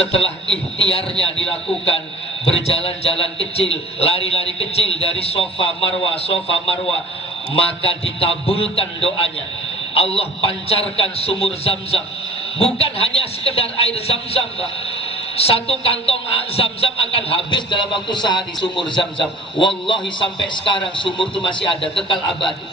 setelah ikhtiarnya dilakukan, berjalan-jalan kecil, lari-lari kecil dari Safa Marwah, maka dikabulkan doanya. Allah pancarkan sumur Zam-Zam. Bukan hanya sekedar air Zam-Zam, Pak. Satu kantong Zam-Zam akan habis dalam waktu sehari, sumur Zam-Zam. Wallahi sampai sekarang sumur itu masih ada, kekal abadi.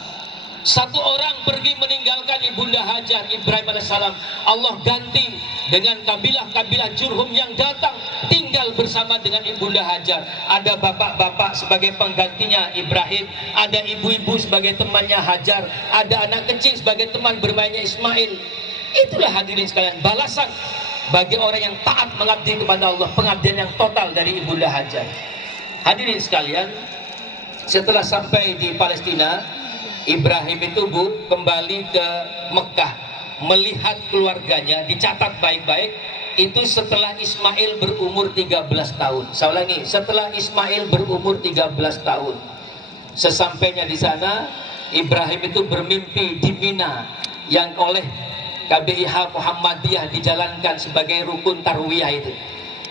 Satu orang pergi meninggalkan Ibunda Hajar Ibrahim alaihissalam, Allah ganti dengan kabilah-kabilah Jurhum yang datang tinggal bersama dengan Ibunda Hajar. Ada bapak-bapak sebagai penggantinya Ibrahim, ada ibu-ibu sebagai temannya Hajar, ada anak kecil sebagai teman bermainnya Ismail. Itulah hadirin sekalian balasan bagi orang yang taat mengabdi kepada Allah, pengabdian yang total dari Ibunda Hajar. Hadirin sekalian, setelah sampai di Palestina, Ibrahim itu kembali ke Mekah, melihat keluarganya, dicatat baik-baik, itu setelah Ismail berumur 13 tahun. Saya ulangi, setelah Ismail berumur 13 tahun. Sesampainya di sana, Ibrahim itu bermimpi di Mina yang oleh KBIH Muhammadiyah dijalankan sebagai rukun tarwiyah itu.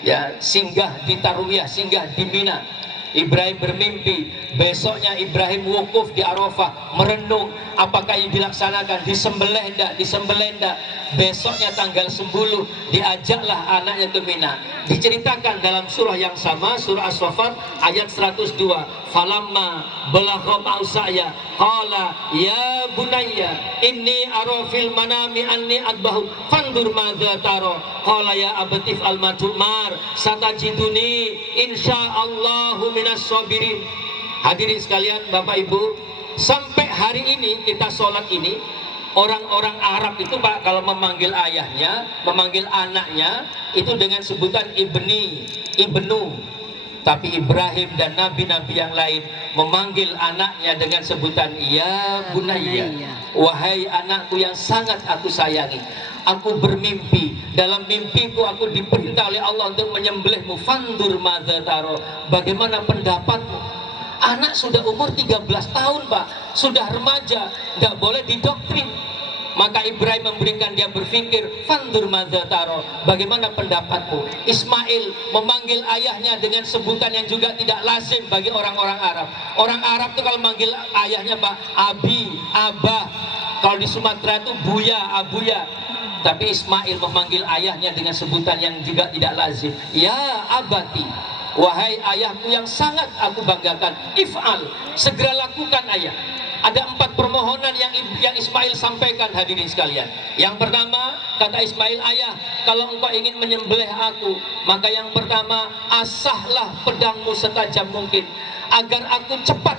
Ya, singgah di tarwiyah, singgah di Mina. Ibrahim bermimpi, besoknya Ibrahim wukuf di Arafah, merenung apakah yang dilaksanakan, disembelih enggak. Besoknya tanggal 10 diajaklah anaknya ke Mina. Diceritakan dalam surah yang sama, surah As-Saffat ayat 102. Falamma balagha ma'usaya qala ya bunayya inni ara fil manami anni adbahu fandur madza tara qala ya abatif al matumar satajiduni insyaallahu minas sabirin. Hadirin sekalian, Bapak Ibu, sampai hari ini kita sholat ini, orang-orang Arab itu Pak, kalau memanggil ayahnya, memanggil anaknya itu dengan sebutan ibnu. Tapi Ibrahim dan nabi-nabi yang lain memanggil anaknya dengan sebutan ya bunayya, wahai anakku yang sangat aku sayangi. Aku bermimpi, dalam mimpiku aku diperintah oleh Allah untuk menyembelihmu. Fandur madza taro, bagaimana pendapatmu? Anak sudah umur 13 tahun Pak, sudah remaja, nggak boleh didoktrin. Maka Ibrahim memberikan dia berpikir, fandur madza taro, bagaimana pendapatmu? Ismail memanggil ayahnya dengan sebutan yang juga tidak lazim bagi orang-orang Arab. Orang Arab itu kalau manggil ayahnya Pak, abi, abah. Kalau di Sumatera itu buya, abuya. Tapi Ismail memanggil ayahnya dengan sebutan yang juga tidak lazim. Ya abati, wahai ayahku yang sangat aku banggakan. If'al, segera lakukan ayah. Ada 4 permohonan yang Ismail sampaikan, hadirin sekalian. Yang pertama, kata Ismail, ayah, kalau engkau ingin menyembelih aku, maka yang pertama, asahlah pedangmu setajam mungkin, agar aku cepat,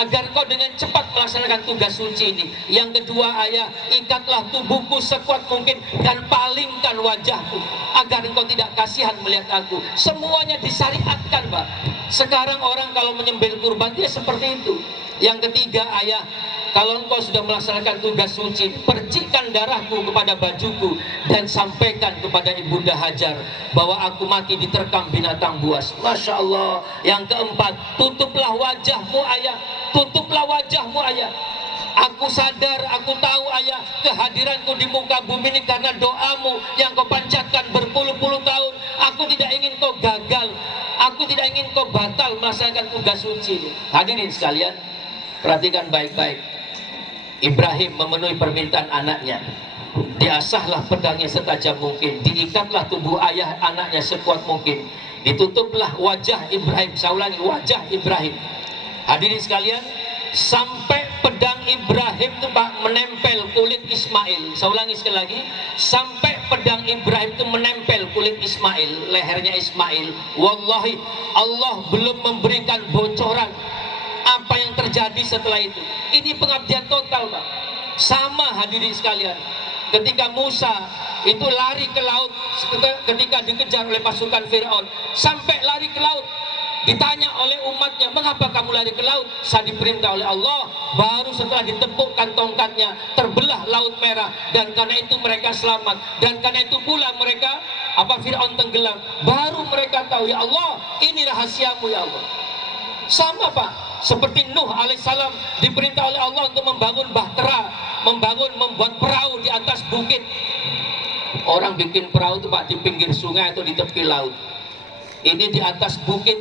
agar kau dengan cepat melaksanakan tugas suci ini. Yang kedua, ayah, ikatlah tubuhku sekuat mungkin dan palingkan wajahku, agar engkau tidak kasihan melihat aku. Semuanya disyariatkan Pak. Sekarang orang kalau menyembelih kurban dia seperti itu. Yang ketiga, ayah, kalau engkau sudah melaksanakan tugas suci, percikkan darahku kepada bajuku dan sampaikan kepada Ibunda Hajar bahwa aku mati diterkam binatang buas. Masya Allah. Yang keempat, tutuplah wajahmu ayah, tutuplah wajahmu ayah. Aku sadar, aku tahu ayah, kehadiranku di muka bumi ini karena doamu yang kau panjatkan berpuluh-puluh tahun. Aku tidak ingin kau gagal, aku tidak ingin kau batal melaksanakan tugas suci. Hadirin sekalian, perhatikan baik-baik. Ibrahim memenuhi permintaan anaknya. Diasahlah pedangnya setajam mungkin, diikatlah tubuh ayah anaknya sekuat mungkin, ditutuplah wajah Ibrahim. Saya ulangi, wajah Ibrahim. Hadirin sekalian, sampai pedang Ibrahim itu Pak menempel kulit Ismail. Saya ulangi sekali lagi, sampai pedang Ibrahim itu menempel kulit Ismail, lehernya Ismail. Wallahi, Allah belum memberikan bocoran apa yang terjadi setelah itu. Ini pengabdian total Pak. Sama hadirin sekalian, ketika Musa itu lari ke laut, ketika dikejar oleh pasukan Fir'aun, sampai lari ke laut, ditanya oleh umatnya, mengapa kamu lari ke laut? Saya diperintah oleh Allah. Baru setelah ditepukkan tongkatnya, terbelah laut merah, dan karena itu mereka selamat, dan karena itu pula mereka Fir'aun tenggelam. Baru mereka tahu, ya Allah, ini rahasiamu ya Allah. Sama Pak, seperti Nuh alaihissalam diperintah oleh Allah untuk membangun bahtera, membuat perahu di atas bukit. Orang bikin perahu itu Pak di pinggir sungai atau di tepi laut. Ini di atas bukit.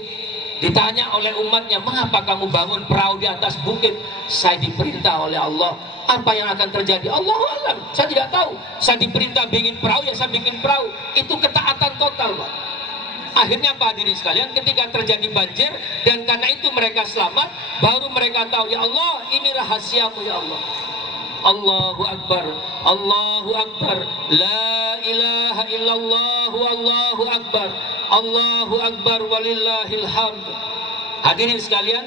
Ditanya oleh umatnya, mengapa kamu bangun perahu di atas bukit? Saya diperintah oleh Allah. Apa yang akan terjadi? Allahu a'lam. Saya tidak tahu. Saya diperintah bikin perahu, ya saya bikin perahu. Itu ketaatan total, Pak. Akhirnya Pak hadirin sekalian, ketika terjadi banjir dan karena itu mereka selamat, baru mereka tahu, ya Allah, ini rahasiamu ya Allah. Allahu Akbar, Allahu Akbar, la ilaha illallah, Allahu Akbar, Allahu Akbar, walillahil hamd. Hadirin sekalian,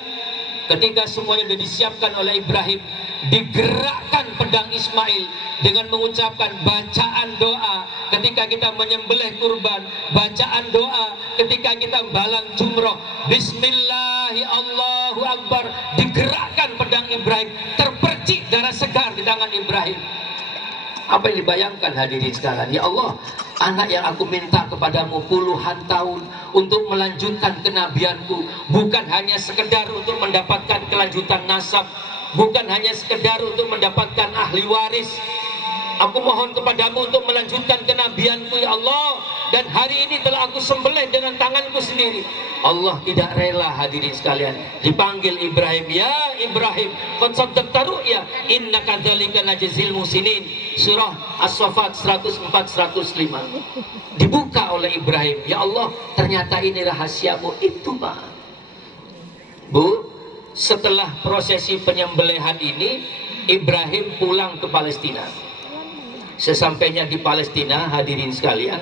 ketika semuanya sudah disiapkan oleh Ibrahim, digerakkan pedang Ismail dengan mengucapkan bacaan doa ketika kita menyembelih kurban, bacaan doa ketika kita balang jumroh, Bismillahi Allahu Akbar, digerakkan pedang Ibrahim, terpercik darah segar di tangan Ibrahim. Apa yang dibayangkan hadirin sekalian? Ya Allah, anak yang aku minta kepadamu puluhan tahun untuk melanjutkan kenabianku, bukan hanya sekedar untuk mendapatkan kelanjutan nasab, bukan hanya sekedar untuk mendapatkan ahli waris. Aku mohon kepadamu untuk melanjutkan kenabianku ya Allah, dan hari ini telah aku sembelih dengan tanganku sendiri. Allah tidak rela hadirin sekalian. Dipanggil Ibrahim, ya Ibrahim, qad saddaqta ru'ya innaka dzalika najzil musinin. Surah As-Saffat 104-105. Dibuka oleh Ibrahim, ya Allah, ternyata ini rahasiamu. Itu Pak. Bu, setelah prosesi penyembelihan ini, Ibrahim pulang ke Palestina. Sesampainya di Palestina, hadirin sekalian,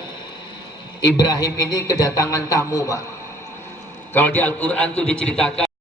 Ibrahim ini kedatangan tamu Pak. Kalau di Al-Quran itu diceritakan